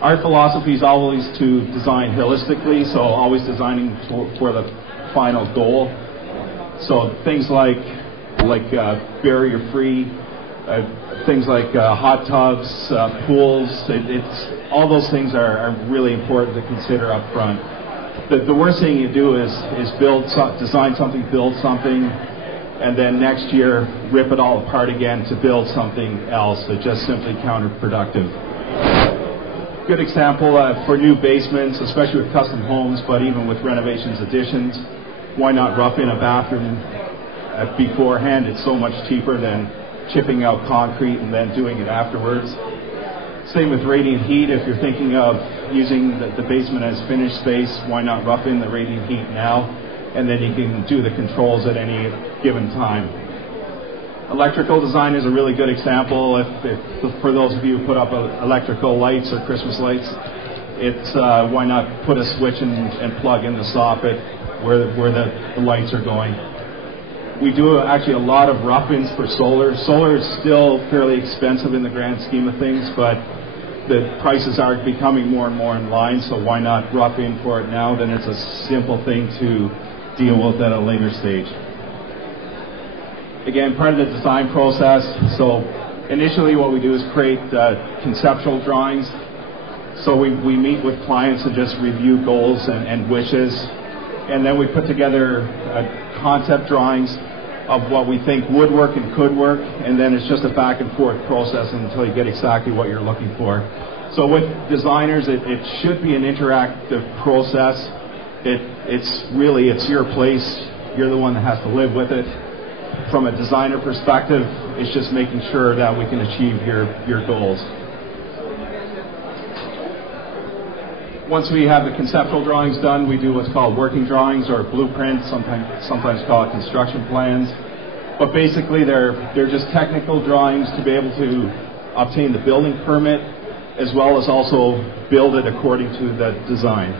Our philosophy is always to design holistically, so always designing for the final goal. So things like barrier-free, things like hot tubs, pools. All those things are really important to consider up front. The worst thing you do is design something, build something, and then next year rip it all apart again to build something else. It's just simply counterproductive. Good example for new basements, especially with custom homes, but even with renovations, additions. Why not rough in a bathroom beforehand? It's so much cheaper than chipping out concrete and then doing it afterwards. Same with radiant heat. If you're thinking of using the basement as finished space, why not rough in the radiant heat now? And then you can do the controls at any given time. Electrical design is a really good example. If for those of you who put up electrical lights or Christmas lights, it's why not put a switch and plug in the soffit where the lights are going. We do actually a lot of rough-ins for solar. Solar is still fairly expensive in the grand scheme of things, but the prices are becoming more and more in line, so why not rough in for it now? Then it's a simple thing to deal with at a later stage. Again, part of the design process, so initially what we do is create conceptual drawings. So we meet with clients and just review goals and wishes, and then we put together concept drawings of what we think would work and could work, and then it's just a back and forth process until you get exactly what you're looking for. So with designers, it should be an interactive process. It's your place. You're the one that has to live with it. From a designer perspective, it's just making sure that we can achieve your goals. Once we have the conceptual drawings done, we do what's called working drawings or blueprints, sometimes called construction plans. But basically, they're just technical drawings to be able to obtain the building permit, as well as also build it according to the design.